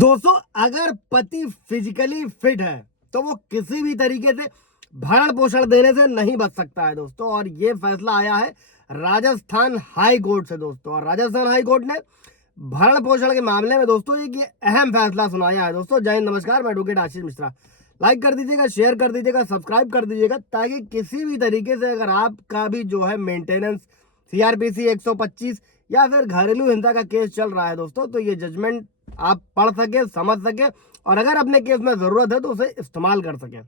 दोस्तों, अगर पति फिजिकली फिट है तो वो किसी भी तरीके से भरण पोषण देने से नहीं बच सकता है दोस्तों। और ये फैसला आया है राजस्थान हाई कोर्ट से दोस्तों। और राजस्थान हाई कोर्ट ने भरण पोषण के मामले में दोस्तों एक ये अहम फैसला सुनाया है दोस्तों। जय हिंद, नमस्कार, मैं एडवोकेट आशीष मिश्रा। लाइक कर दीजिएगा, शेयर कर दीजिएगा, सब्सक्राइब कर दीजिएगा, ताकि किसी भी तरीके से अगर आपका भी जो है मेंटेनेंस सीआरपीसी 125 या फिर घरेलू हिंसा का केस चल रहा है दोस्तों, तो ये जजमेंट आप पढ़ सके, समझ सके और अगर अपने केस में जरूरत है तो उसे इस्तेमाल कर सके।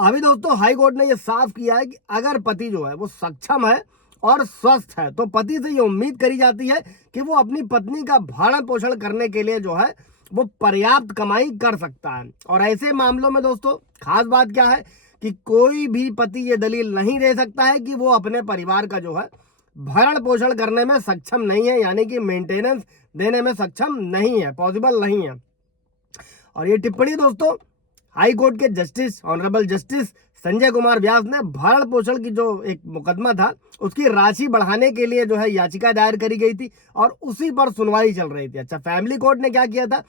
अभी दोस्तों हाई कोर्ट ने यह साफ किया है कि अगर पति जो है वो सक्षम है और स्वस्थ है तो पति से ये उम्मीद करी जाती है कि वो अपनी पत्नी का भरण पोषण करने के लिए जो है वो पर्याप्त कमाई कर सकता है। और ऐसे मामलों में दोस्तों खास बात क्या है कि कोई भी पति ये दलील नहीं दे सकता है कि वो अपने परिवार का जो है भरण पोषण करने में सक्षम नहीं है, यानी कि मेंटेनेंस देने में सक्षम नहीं है, पॉसिबल नहीं है। और ये टिप्पणी दोस्तों हाई कोर्ट के justice honourable justice Sanjay Kumar Vyas ने भरण पोषण की जो एक मुकदमा था उसकी राशि बढ़ाने के लिए जो है याचिका दायर करी गई थी और उसी पर सुनवाई चल रही थी। अच्छा, फैमिली कोर्ट ने क्या किया था?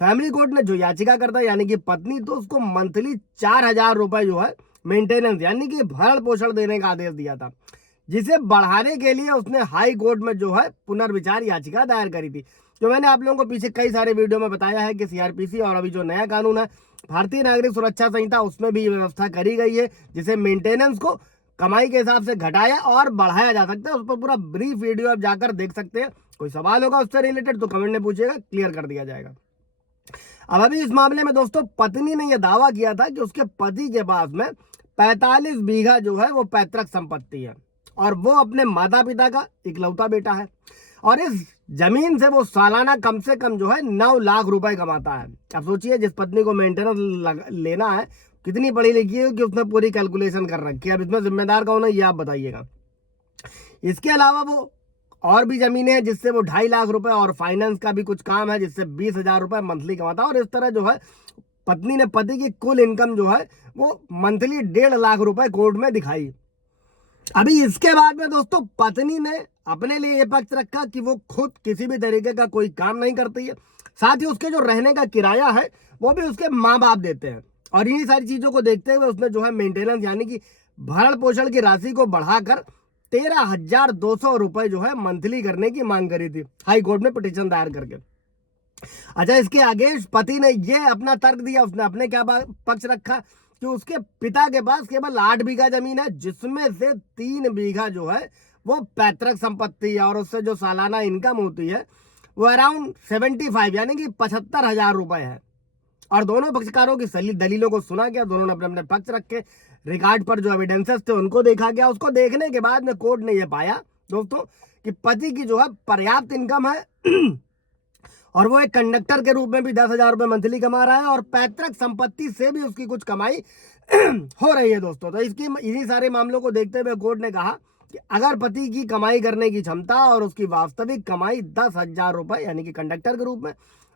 फैमिली कोर्ट ने जो याचिका करता यानी कि पत्नी, तो उसको मंथली 4,000 रुपए जो है मेंटेनेंस यानी कि भरण पोषण देने का आदेश दिया था, जिसे बढ़ाने के लिए उसने हाई कोर्ट में जो है पुनर्विचार याचिका दायर करी थी। जो मैंने आप लोगों को पीछे कई सारे वीडियो में बताया है कि सीआरपीसी और अभी जो नया कानून है भारतीय नागरिक सुरक्षा संहिता, उसमें भी ये व्यवस्था करी गई है जिसे मेंटेनेंस को कमाई के हिसाब से घटाया और बढ़ाया जा सकता है। उस पर पूरा ब्रीफ वीडियो आप जाकर देख सकते हैं। कोई सवाल होगा उससे रिलेटेड तो कमेंट में पूछिएगा, क्लियर कर दिया जाएगा। अब अभी इस मामले में दोस्तों पत्नी ने यह दावा किया था कि उसके पति के पास में 45 बीघा जो है वो पैतृक संपत्ति है और वो अपने माता पिता का इकलौता बेटा है और इस जमीन से वो सालाना कम से कम जो है 9 लाख रुपए कमाता है। अब सोचिए, जिस पत्नी को मेंटेनेंस लेना है कितनी पढ़ी लिखी है कि उसने पूरी कैलकुलेशन कर रखी है। अब इसमें जिम्मेदार कौन है ये आप बताइएगा। इसके अलावा वो और भी जमीनें हैं जिससे वो 2.5 लाख रुपए और फाइनेंस का भी कुछ काम है जिससे 20,000 रुपए मंथली कमाता है। और इस तरह जो है पत्नी ने पति की कुल इनकम जो है वो मंथली 1.5 लाख रुपए कोर्ट में दिखाई। अभी इसके बाद में दोस्तों पत्नी ने अपने लिए यह पक्ष रखा कि वो खुद किसी भी तरीके का कोई काम नहीं करती है, साथ ही उसके जो रहने का किराया है वो भी उसके माँ बाप देते हैं। और इन्हीं सारी चीजों को देखते हुए उसने जो है मेंटेनेंस यानी कि भरण पोषण की राशि को बढ़ाकर 13,200 रुपए जो है मंथली करने की मांग करी थी हाई कोर्ट में पिटीशन दायर करके। अच्छा, इसके आगे पति ने ये अपना तर्क दिया, उसने अपने क्या पक्ष रखा कि उसके पिता के पास केवल 8 बीघा जमीन है जिसमें से 3 बीघा जो है वो पैतृक संपत्ति है और उससे जो सालाना इनकम होती है वो अराउंड 75 यानी कि 75,000 रुपए है। और दोनों पक्षकारों की दलीलों को सुना गया, दोनों ने अपने अपने पक्ष रखे, रिकॉर्ड पर जो एविडेंसेस थे उनको देखा गया। उसको देखने के बाद में कोर्ट ने यह पाया दोस्तों कि पति की जो है पर्याप्त इनकम है और वो एक कंडक्टर के रूप में भी 10,000 रुपए मंथली कमा रहा है और पैतृक संपत्ति से भी उसकी कुछ कमाई हो रही है दोस्तों। तो इन्हीं सारे मामलों को देखते हुए कोर्ट ने कहा कि अगर पति की कमाई करने की क्षमता और उसकी वास्तविक कमाई 10,000 रुपए यानी कि कंडक्टर के रूप में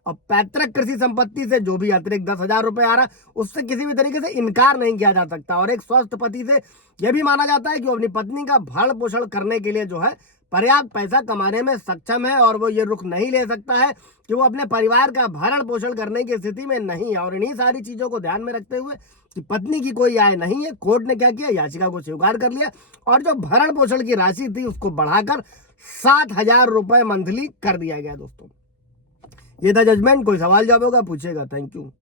और पैतृक कृषि संपत्ति से जो भी अतिरिक्त 10,000 रुपए आ रहा उससे किसी भी तरीके से इनकार नहीं किया जा सकता। और एक स्वस्थ पति से यह भी माना जाता है कि वो अपनी पत्नी का भरण पोषण करने के लिए जो है पर्याप्त पैसा कमाने में सक्षम है और वो ये रुख नहीं ले सकता है कि वो अपने परिवार का भरण पोषण करने की स्थिति में नहीं है। और इन्हीं सारी चीजों को ध्यान में रखते हुए कि पत्नी की कोई आय नहीं है, कोर्ट ने क्या किया, याचिका को स्वीकार कर लिया और जो भरण पोषण की राशि थी उसको बढ़ाकर 7,000 रुपए मंथली कर दिया गया दोस्तों। ये था जजमेंट। कोई सवाल जवाब होगा पूछेगा। Thank you.